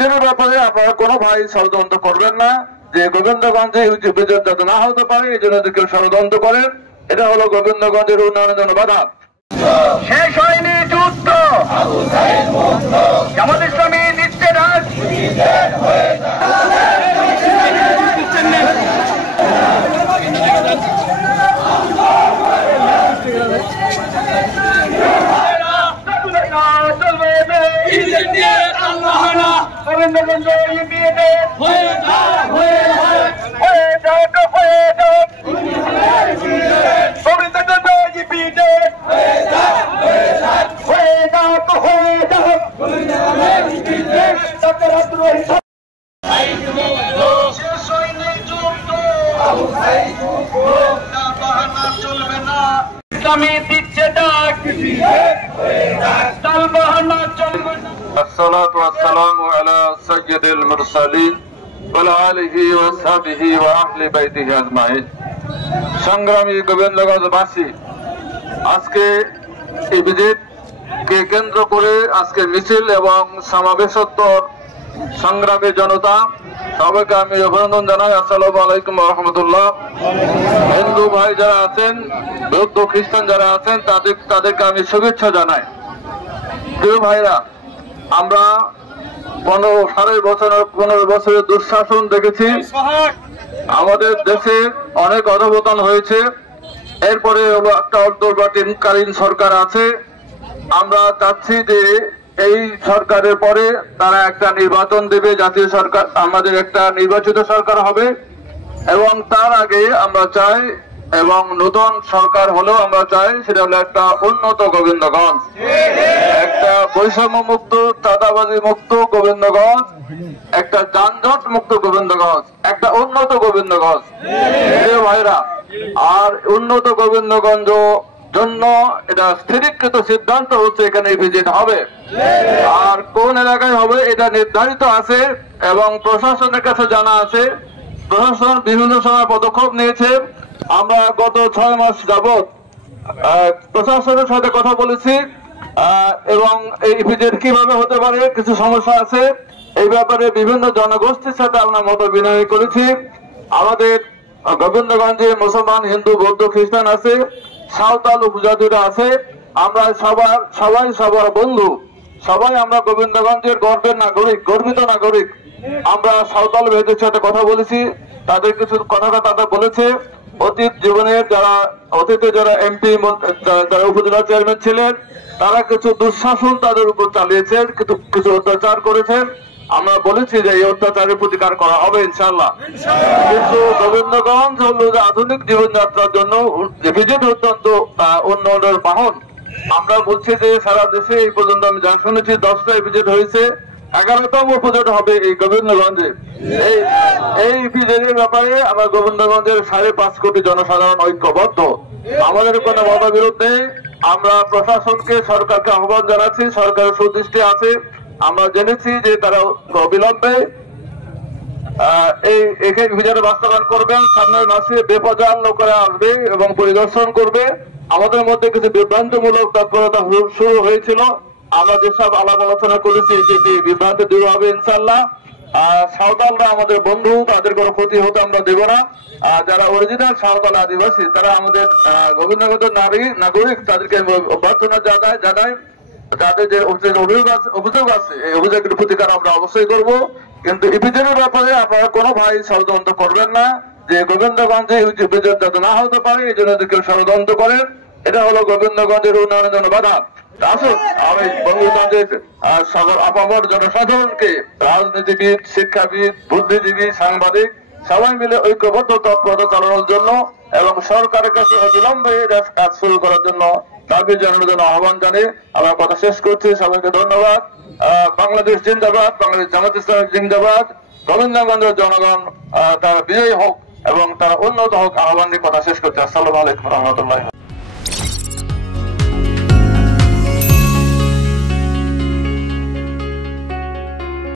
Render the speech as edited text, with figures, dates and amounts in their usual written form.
ব্যাপারে আপনারা কোনো ভাই ষড়যন্ত্র করবেন না যে গোবিন্দগঞ্জে বিদ্যুৎ যাতে না হতে পারে এই জন্য কেউ ষড়যন্ত্র করেন। এটা হলো গোবিন্দগঞ্জের উন্নয়নের জন্য বাধা। শেষ হয়নি যুদ্ধ, জামাত ইসলামী নিচ্ছে রাজ। গোবিন্দগঞ্জ ইসলামী দিচ্ছে ডাক, তাল বাহানা চলবে না। الصلاة والسلام على سيد المرسلين وعلى آله وصحبه وأهل بيته أجمعين। সংগ্রামী গোবিন্দগঞ্জবাসী, আজকে এই বিজেপিকে কেন্দ্র করে আজকে মিছিল এবং সমাবেশোত্তর সংগ্রামী জনতা সবাইকে আমি অভিনন্দন জানাই। আসসালামু আলাইকুম ওয়া রাহমাতুল্লাহ। হিন্দু ভাই যারা আছেন, বৌদ্ধ খ্রিস্টান যারা আছেন তাদেরকে আমি শুভেচ্ছা জানাই। প্রিয় ভাইরা, আমরা 15 বছরের দুঃশাসন দেখেছি, আমাদের দেশে অনেক অধঃপতন হয়েছে। এরপরে একটা অন্তর্বর্তীকালীন সরকার আছে। আমরা চাচ্ছি যে এই সরকারের পরে তারা একটা নির্বাচন দেবে, জাতীয় সরকার, আমাদের একটা নির্বাচিত সরকার হবে এবং তার আগে আমরা চাই এবং নতুন সরকার হলেও আমরা চাই সেটা হলো একটা উন্নত গোবিন্দগঞ্জ, একটা বৈষম্য মুক্ত, চাঁদাবাজি মুক্ত গোবিন্দগঞ্জ, একটা যানজট মুক্ত গোবিন্দগঞ্জ, একটা উন্নত গোবিন্দগঞ্জ। ভাইরা, আর উন্নত গোবিন্দগঞ্জ জন্য এটা স্থিরীকৃত সিদ্ধান্ত হচ্ছে এখানে ভিজিট হবে, আর কোন এলাকায় হবে এটা নির্ধারিত আছে এবং প্রশাসনের কাছে জানা আছে। প্রশাসন বিভিন্ন সময় পদক্ষেপ নিয়েছে। আমরা গত 6 মাস যাবৎ প্রশাসনের সাথে কথা বলেছি এবং এই ভিজিট কিভাবে হতে পারে, কিছু সমস্যা আছে এই ব্যাপারে বিভিন্ন জনগোষ্ঠীর সাথে আমরা মত বিনিময় করেছি। আমাদের গোবিন্দগঞ্জে মুসলমান, হিন্দু, বৌদ্ধ, খ্রিস্টান আছে, সাঁওতাল উপজাতিরা আছে। আমরা সবাই সবার বন্ধু, সবাই আমরা গোবিন্দগঞ্জের গর্বের নাগরিক, গর্বিত নাগরিক। আমরা সাঁওতাল ভাইদের সাথে কথা বলেছি, তাদের কিছু কথাটা তারা বলেছে। অতীত জীবনের অতীতে যারা এমপি, যারা উপজেলা চেয়ারম্যান ছিলেন, তারা কিছু দুঃশাসন তাদের উপর চালিয়েছেন, কিছু অত্যাচার করেছেন। আমরা বলেছি যে এই অত্যাচারের প্রতিকার করা হবে ইনশাআল্লাহ। কিন্তু গোবিন্দগঞ্জ হলো যে আধুনিক জীবনযাত্রার জন্য ভিজিট অত্যন্ত উন্নয়নের বাহন। আমরা বলছি যে সারা দেশে এই পর্যন্ত আমি যা শুনেছি 10টা ভিজিট হয়েছে, 11তম ভিজিট হবে এই গোবিন্দগঞ্জে। এই ভিজিটের ব্যাপারে আমরা গোবিন্দগঞ্জের 5.5 কোটি জনসাধারণ ঐক্যবদ্ধ, আমাদের কোনো মতবিরোধ নেই। আমরা প্রশাসনকে, সরকারকে আহ্বান জানাচ্ছি, সরকারের সুদৃষ্টি আছে। আমরা জেনেছি যে তারা অবিলম্বে এই ভিজিট বাস্তবায়ন করবেন। সামনের মাসে বেপজান লোকেরা আসবে এবং পরিদর্শন করবে। আমাদের মধ্যে কিছু বিভ্রান্তিমূলক তৎপরতা শুরু হয়েছিল, আমরা যেসব আলাপ আলোচনা করেছি সেটি বিভ্রান্তি দূর হবে ইনশাআল্লাহ। সাঁওতালরা আমাদের বন্ধু, তাদের কোনো ক্ষতি হতে আমরা দেব না। যারা অরিজিনাল সাঁওতাল আদিবাসী, তারা আমাদের গোবিন্দগঞ্জের নাগরিক, তাদেরকে অভ্যর্থনা জানাই। তাদের যে অভিযোগ আছে এই অভিযোগের প্রতিকার আমরা অবশ্যই করব। কিন্তু ইপিজেডের ব্যাপারে আপনারা কোনো ভাই ষড়যন্ত্র করবেন না যে গোবিন্দগঞ্জে ইপিজেড যাতে না হতে পারে এই জন্য কেউ ষড়যন্ত্র করেন। এটা হলো গোবিন্দগঞ্জের উন্নয়নের জন্য বাধা। আসুন, আমি গোবিন্দগঞ্জের সকল আপামর জনসাধারণকে, রাজনীতিবিদ, শিক্ষাবিদ, বুদ্ধিজীবী, সাংবাদিক সবাই মিলে ঐক্যবদ্ধ তৎপরতা চালানোর জন্য এবং সরকারের কাছে অবিলম্বে কাজ শুরু করার জন্য দাবি জানানোর জন্য আহ্বান জানিয়ে আমার কথা শেষ করছি। সবাইকে ধন্যবাদ। বাংলাদেশ জিন্দাবাদ, বাংলাদেশ জামাত ইসলামী জিন্দাবাদ। গোবিন্দগঞ্জের জনগণ তারা বিজয়ী হোক এবং তারা উন্নত হোক আহ্বান দিয়ে কথা শেষ করছি। আসসালামু আলাইকুম ওয়া রাহমাতুল্লাহ।